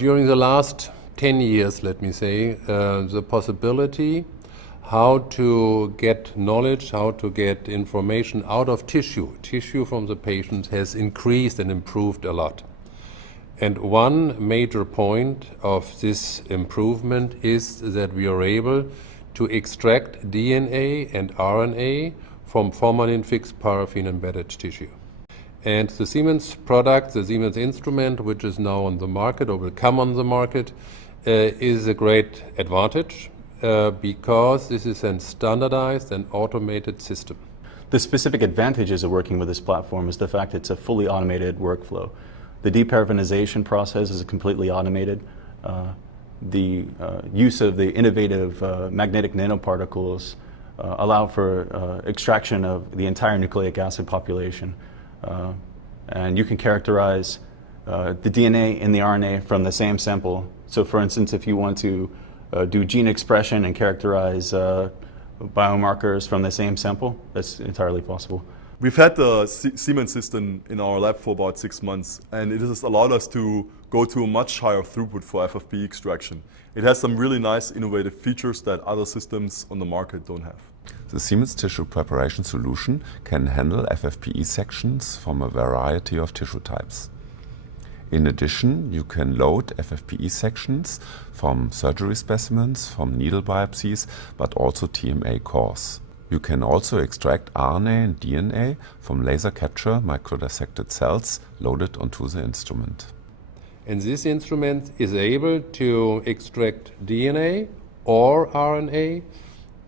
during the last 10 years, let me say, the possibility how to get knowledge, how to get information out of tissue from the patient has increased and improved a lot. And one major point of this improvement is that we are able to extract DNA and RNA from formalin-fixed paraffin-embedded tissue. And the Siemens product, the Siemens instrument, which is now on the market or will come on the market, is a great advantage because this is a standardized and automated system. The specific advantages of working with this platform is the fact it's a fully automated workflow. The deparaffинization process is completely automated. The use of the innovative magnetic nanoparticles allow for extraction of the entire nucleic acid population. And you can characterize the DNA and the RNA from the same sample. So for instance, if you want to do gene expression and characterize biomarkers from the same sample, that's entirely possible. We've had the Siemens system in our lab for about 6 months, and it has allowed us to go to a much higher throughput for FFPE extraction. It has some really nice innovative features that other systems on the market don't have. The Siemens tissue preparation solution can handle FFPE sections from a variety of tissue types. In addition, you can load FFPE sections from surgery specimens, from needle biopsies, but also TMA cores. You can also extract RNA and DNA from laser capture microdissected cells loaded onto the instrument. And this instrument is able to extract DNA or RNA,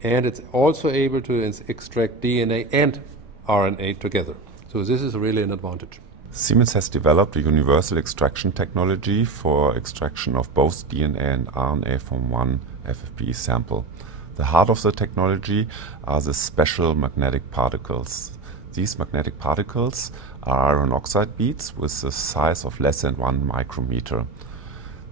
and it's also able to extract DNA and RNA together. So this is really an advantage. Siemens has developed a universal extraction technology for extraction of both DNA and RNA from one FFPE sample. The heart of the technology are the special magnetic particles. These magnetic particles are iron oxide beads with the size of less than 1 micrometer.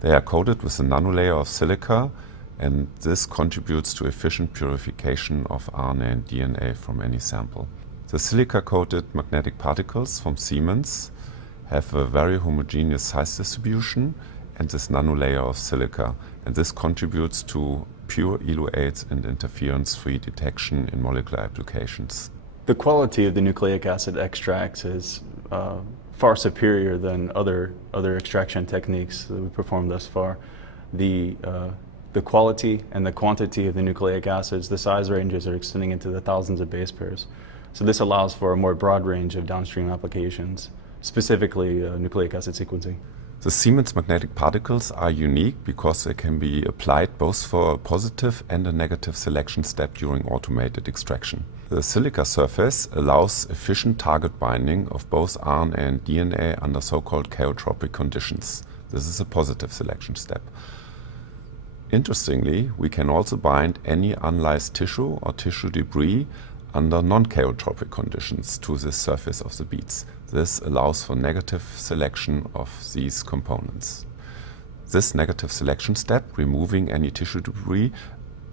They are coated with a nanolayer of silica, and this contributes to efficient purification of RNA and DNA from any sample. The silica-coated magnetic particles from Siemens have a very homogeneous size distribution and this nanolayer of silica, and this contributes to pure eluates and interference-free detection in molecular applications. The quality of the nucleic acid extracts is far superior than other extraction techniques that we performed thus far. The quality and the quantity of the nucleic acids, the size ranges are extending into the thousands of base pairs. So this allows for a more broad range of downstream applications, specifically nucleic acid sequencing. The Siemens magnetic particles are unique because they can be applied both for a positive and a negative selection step during automated extraction. The silica surface allows efficient target binding of both RNA and DNA under so-called chaotropic conditions. This is a positive selection step. Interestingly, we can also bind any unlysed tissue or tissue debris under non-chaotropic conditions to the surface of the beads. This allows for negative selection of these components. This negative selection step, removing any tissue debris,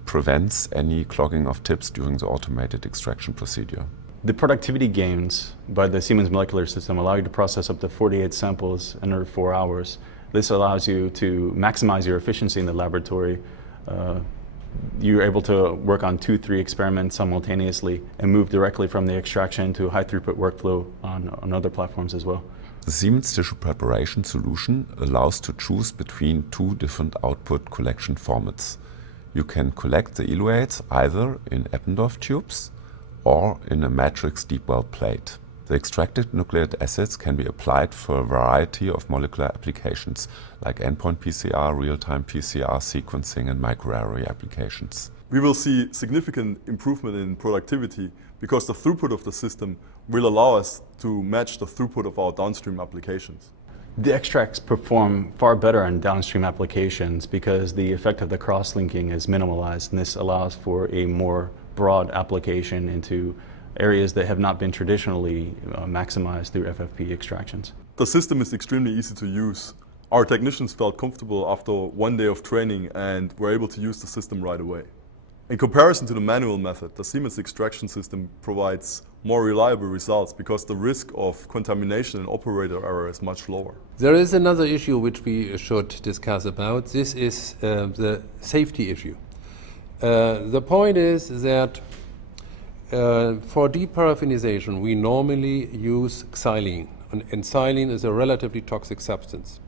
prevents any clogging of tips during the automated extraction procedure. The productivity gains by the Siemens molecular system allow you to process up to 48 samples in under 4 hours. This allows you to maximize your efficiency in the laboratory. You're able to work on 2-3 experiments simultaneously and move directly from the extraction to a high throughput workflow on other platforms as well. The Siemens tissue preparation solution allows to choose between 2 different output collection formats. You can collect the eluates either in Eppendorf tubes or in a matrix deep well plate. The extracted nucleic acids can be applied for a variety of molecular applications, like endpoint PCR, real-time PCR sequencing, and microarray applications. We will see significant improvement in productivity because the throughput of the system will allow us to match the throughput of our downstream applications. The extracts perform far better on downstream applications because the effect of the cross-linking is minimalized, and this allows for a more broad application into areas that have not been traditionally maximized through FFPE extractions. The system is extremely easy to use. Our technicians felt comfortable after 1 day of training and were able to use the system right away. In comparison to the manual method, the Siemens extraction system provides more reliable results because the risk of contamination and operator error is much lower. There is another issue which we should discuss about. This is the safety issue. The point is that for deparaffinization, we normally use xylene, and xylene is a relatively toxic substance.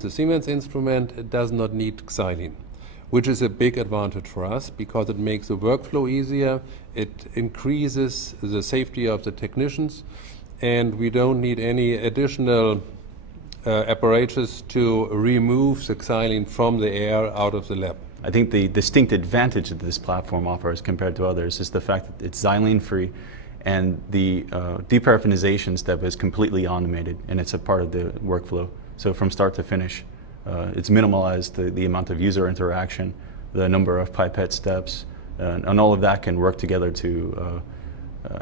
The Siemens instrument does not need xylene, which is a big advantage for us because it makes the workflow easier, it increases the safety of the technicians, and we don't need any additional apparatus to remove the xylene from the air out of the lab. I think the distinct advantage that this platform offers compared to others is the fact that it's xylene-free, and the deparaffinization step is completely automated, and it's a part of the workflow. So from start to finish, it's minimalized the amount of user interaction, the number of pipette steps, and all of that can work together to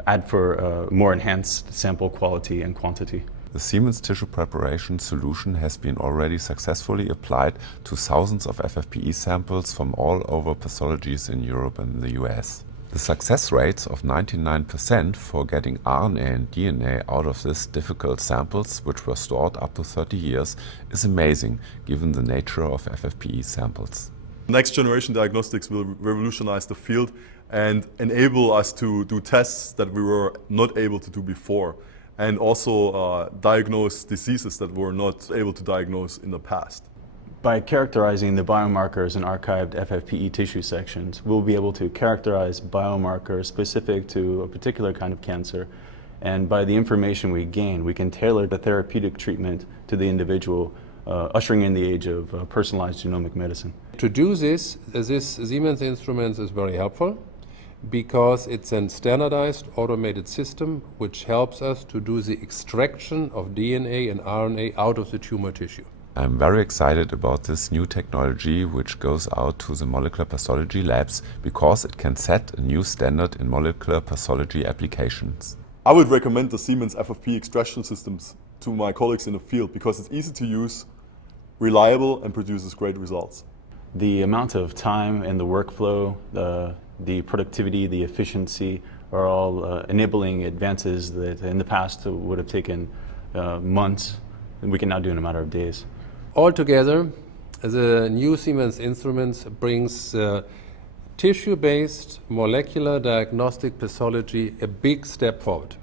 add for more enhanced sample quality and quantity. The Siemens tissue preparation solution has been already successfully applied to thousands of FFPE samples from all over pathologies in Europe and the US. The success rates of 99% for getting RNA and DNA out of these difficult samples, which were stored up to 30 years, is amazing given the nature of FFPE samples. Next generation diagnostics will revolutionize the field and enable us to do tests that we were not able to do before, and also diagnose diseases that we were not able to diagnose in the past. By characterizing the biomarkers in archived FFPE tissue sections, we'll be able to characterize biomarkers specific to a particular kind of cancer, and by the information we gain, we can tailor the therapeutic treatment to the individual, ushering in the age of personalized genomic medicine. To do this Siemens instrument is very helpful because it's a standardized automated system which helps us to do the extraction of DNA and RNA out of the tumor tissue. I'm very excited about this new technology which goes out to the molecular pathology labs because it can set a new standard in molecular pathology applications. I would recommend the Siemens FFPE extraction systems to my colleagues in the field because it's easy to use, reliable, and produces great results. The amount of time and the workflow, the productivity, the efficiency are all enabling advances that in the past would have taken months, and we can now do in a matter of days. Altogether, the new Siemens instruments brings tissue-based molecular diagnostic pathology a big step forward.